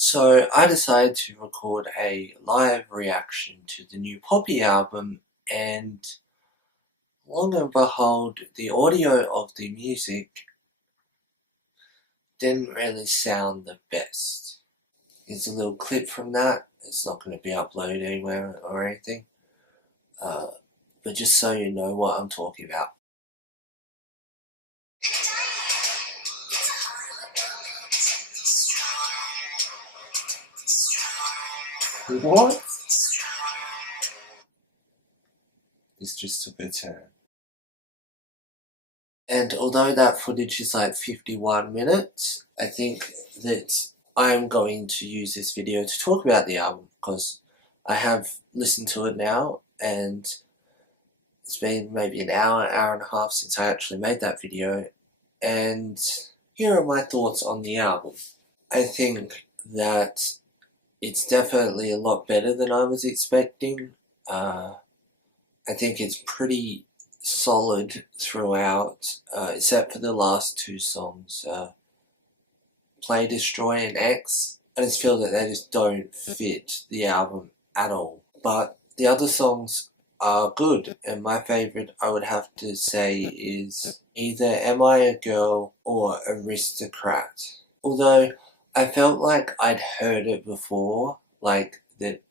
So I decided to record a live reaction to the new Poppy album, and long and behold, the audio of the music didn't really sound the best. Here's a little clip from that. It's not going to be uploaded anywhere or anything, uh, but just so you know what I'm talking about. What? This just took a turn. And although that footage is like 51 minutes, I think that I'm going to use this video to talk about the album because I have listened to it now, and it's been maybe an hour, hour and a half since I actually made that video, and here are my thoughts on the album. I think that it's definitely a lot better than I was expecting. I think it's pretty solid throughout, except for the last two songs, Play, Destroy and X. I just feel that they just don't fit the album at all. But the other songs are good, and my favourite I would have to say is either Am I a Girl or Aristocrat. Although I felt like I'd heard it before, like that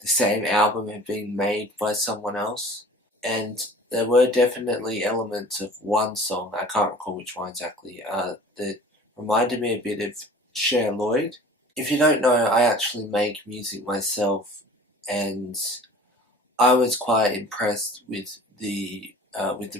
the same album had been made by someone else, and there were definitely elements of one song, I can't recall which one exactly, that reminded me a bit of Cher Lloyd. If you don't know, I actually make music myself, and I was quite impressed with the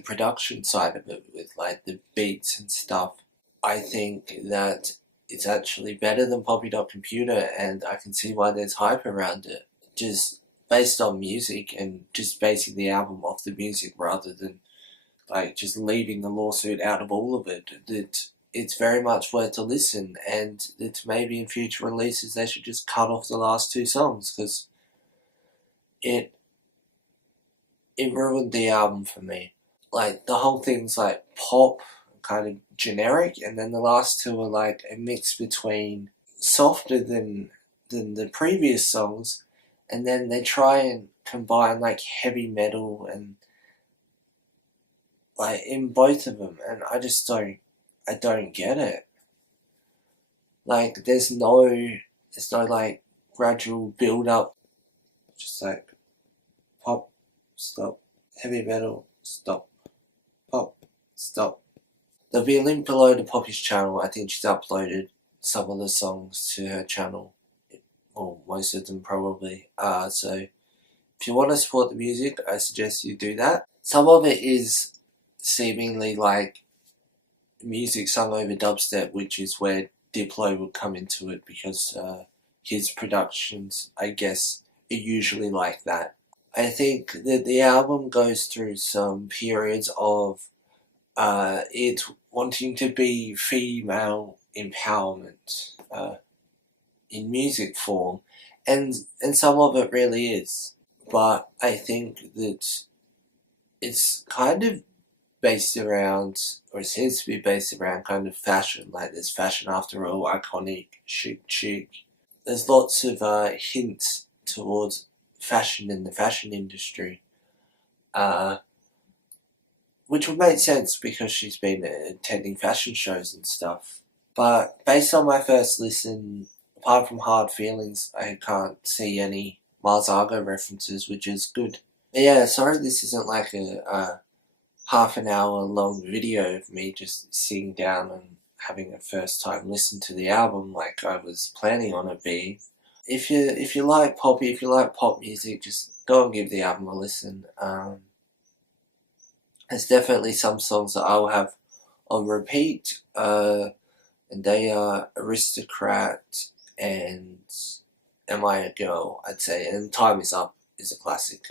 production side of it, with like the beats and stuff. I think that it's actually better than Poppy Dot Computer, and I can see why there's hype around it. Just based on music and just basing the album off the music rather than like just leaving the lawsuit out of all of it. That it's very much worth a listen, and that maybe in future releases they should just cut off the last two songs because it ruined the album for me. Like the whole thing's like pop, kind of generic, and then the last two are like a mix between softer than the previous songs, and then they try and combine like heavy metal and like in both of them, and I don't get it. Like there's no like gradual build up, just like pop, stop, heavy metal, stop, pop, stop. There'll be a link below to Poppy's channel. I think she's uploaded some of the songs to her channel, or most of them probably. So if you want to support the music, I suggest you do that. Some of it is seemingly like music sung over dubstep, which is where Diplo would come into it because his productions, I guess, are usually like that. I think that the album goes through some periods of it wanting to be female empowerment in music form, and some of it really is. But I think that it's kind of based around, or it seems to be based around kind of fashion. Like there's fashion after all, iconic, chic. There's lots of hints towards fashion in the fashion industry, which would make sense because she's been attending fashion shows and stuff. But based on my first listen, apart from Hard Feelings, I can't see any Mars Argo references, which is good. But yeah, sorry this isn't like a half an hour long video of me just sitting down and having a first time listen to the album like I was planning on it being. If you like Poppy, if you like pop music, just go and give the album a listen. There's definitely some songs that I will have on repeat, and they are Aristocrat and Am I a Girl, I'd say, and Time Is Up is a classic.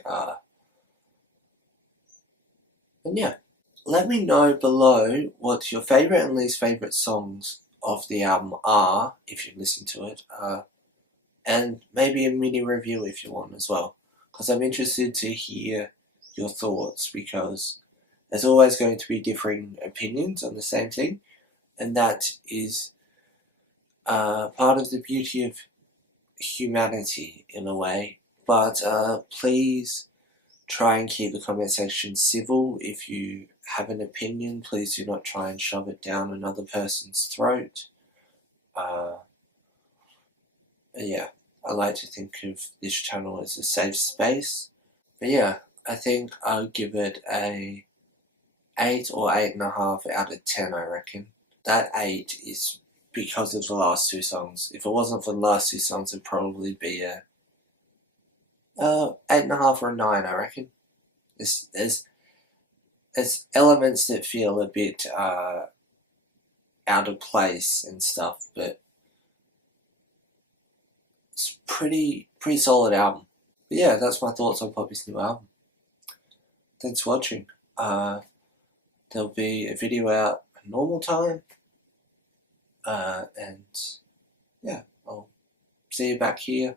And yeah, let me know below what your favourite and least favourite songs of the album are, if you've listened to it, and maybe a mini review if you want as well, because I'm interested to hear your thoughts, because there's always going to be differing opinions on the same thing, and that is part of the beauty of humanity in a way. But please try and keep the comment section civil. If you have an opinion, please do not try and shove it down another person's throat. Yeah, I like to think of this channel as a safe space. But yeah, I think I'll give it a 8 or 8.5 out of 10, I reckon. That 8 is because of the last two songs. If it wasn't for the last two songs, it'd probably be a 8.5 or a 9, I reckon. There's elements that feel a bit out of place and stuff, but it's pretty solid album. But yeah, that's my thoughts on Poppy's new album. Thanks for watching. There'll be a video out at normal time. And yeah, I'll see you back here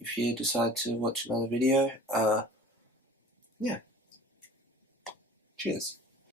if you decide to watch another video. Yeah. Cheers.